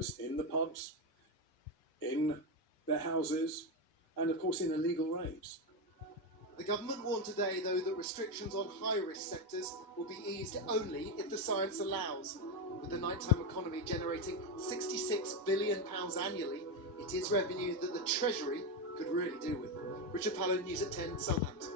close in the pubs, in their houses, and of course in illegal raves. The government warned today, though, that restrictions on high-risk sectors will be eased only if the science allows. With the nighttime economy generating £66 billion annually, it is revenue that the Treasury could really do with. Richard Pallow, News at 10, Southampton.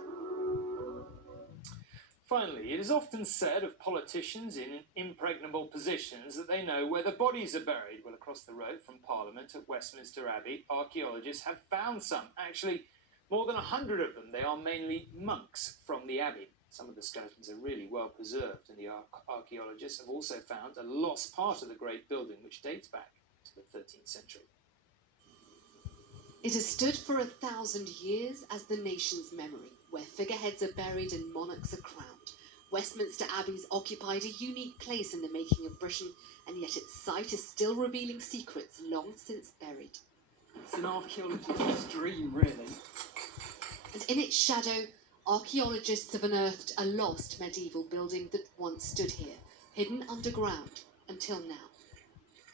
Finally, it is often said of politicians in impregnable positions that they know where the bodies are buried. Well, across the road from Parliament at Westminster Abbey, archaeologists have found some. Actually, more than 100 of them. They are mainly monks from the Abbey. Some of the skeletons are really well preserved, and the archaeologists have also found a lost part of the great building, which dates back to the 13th century. It has stood for 1,000 years as the nation's memory, where figureheads are buried and monarchs are crowned. Westminster Abbey's occupied a unique place in the making of Britain, and yet its site is still revealing secrets long since buried. It's an archaeologist's dream, really. And in its shadow, archaeologists have unearthed a lost medieval building that once stood here, hidden underground until now.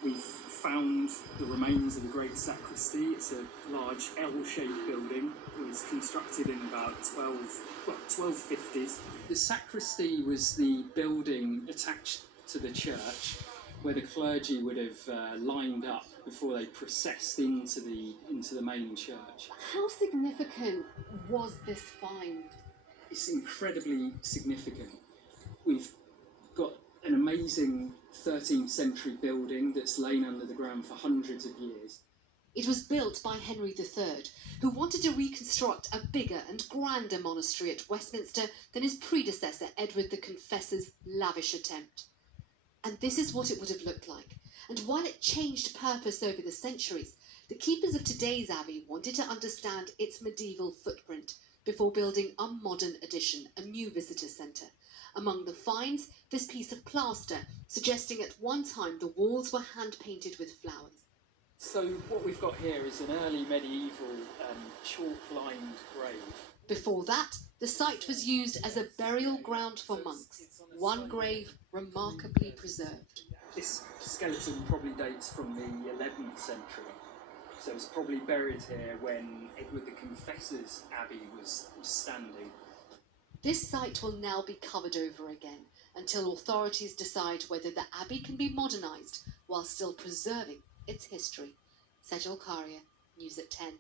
We've found the remains of a great sacristy. It's a large L-shaped building. It was constructed in about 1250s. The sacristy was the building attached to the church where the clergy would have lined up before they processed into the main church. How significant was this find? It's incredibly significant. We've got an amazing 13th century building that's lain under the ground for hundreds of years. It was built by Henry III, who wanted to reconstruct a bigger and grander monastery at Westminster than his predecessor, Edward the Confessor's lavish attempt. And this is what it would have looked like. And while it changed purpose over the centuries, the keepers of today's Abbey wanted to understand its medieval footprint before building a modern addition, a new visitor centre. Among the finds, this piece of plaster, suggesting at one time the walls were hand-painted with flowers. So what we've got here is an early medieval chalk-lined grave. Before that, the site was used as a burial ground for monks, one grave remarkably preserved. This skeleton probably dates from the 11th century, so it's probably buried here when Edward the Confessor's Abbey was standing. This site will now be covered over again until authorities decide whether the Abbey can be modernised while still preserving its history. Sejal Karia, News at 10.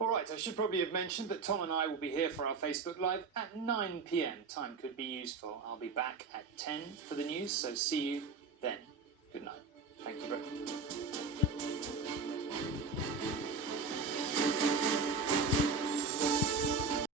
All right, I should probably have mentioned that Tom and I will be here for our Facebook Live at 9 p.m. Time could be useful. I'll be back at 10 for the news, so see you then.